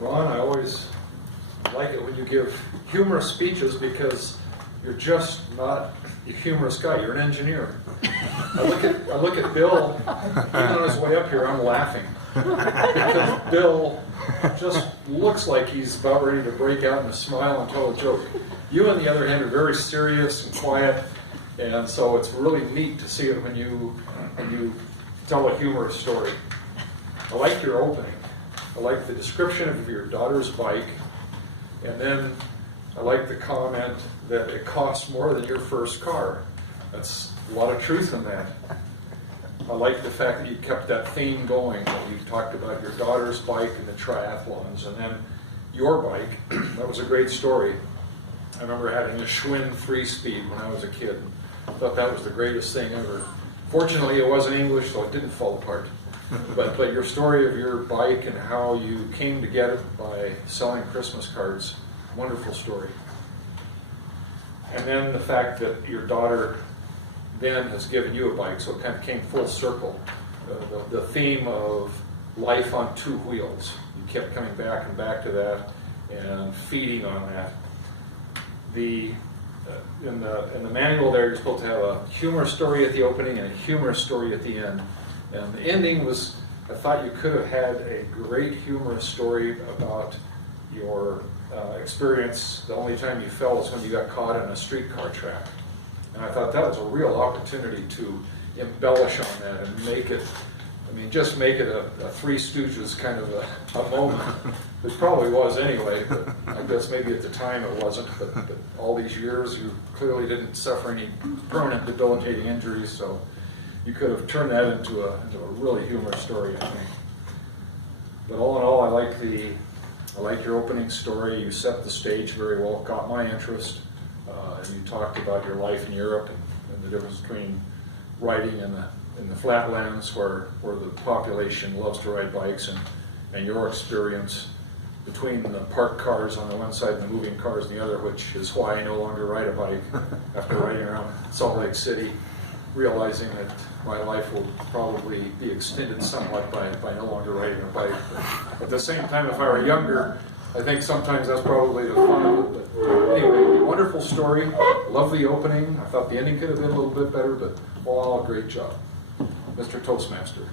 Ron, I always like it when you give humorous speeches because you're just not a humorous guy. You're an engineer. I look at Bill. Even on his way up here, I'm laughing because Bill just looks like he's about ready to break out in a smile and tell a joke. You, on the other hand, are very serious and quiet, and so it's really neat to see it when you tell a humorous story. I like your opening. I like the description of your daughter's bike, and then I like the comment that it costs more than your first car. That's a lot of truth in that. I like the fact that you kept that theme going, that you talked about your daughter's bike and the triathlons, and then your bike. That was a great story. I remember having a Schwinn 3-speed when I was a kid. I thought that was the greatest thing ever. Fortunately, it wasn't English, so it didn't fall apart. But your story of your bike and how you came to get it by selling Christmas cards, wonderful story. And then the fact that your daughter then has given you a bike, so it kind of came full circle. The theme of life on two wheels. You kept coming back and back to that and feeding on that. In the manual there, you're supposed to have a humorous story at the opening and a humorous story at the end. And the ending was, I thought you could have had a great humorous story about your experience. The only time you fell was when you got caught in a streetcar track. And I thought that was a real opportunity to embellish on that and make it, just make it a Three Stooges kind of a moment. It probably was anyway, but I guess maybe at the time it wasn't. But all these years, you clearly didn't suffer any permanent debilitating injuries, so you could have turned that into a really humorous story, I think. But all in all, I like your opening story. You set the stage very well, caught my interest. And you talked about your life in Europe and the difference between riding in the flatlands where the population loves to ride bikes and your experience between the parked cars on the one side and the moving cars on the other, which is why I no longer ride a bike after riding around Salt Lake City, realizing that my life will probably be extended somewhat by no longer riding a bike. But at the same time, if I were younger, I think sometimes that's probably the fun of it. But anyway, wonderful story. Love the opening. I thought the ending could have been a little bit better, but all in all, great job. Mr. Toastmaster.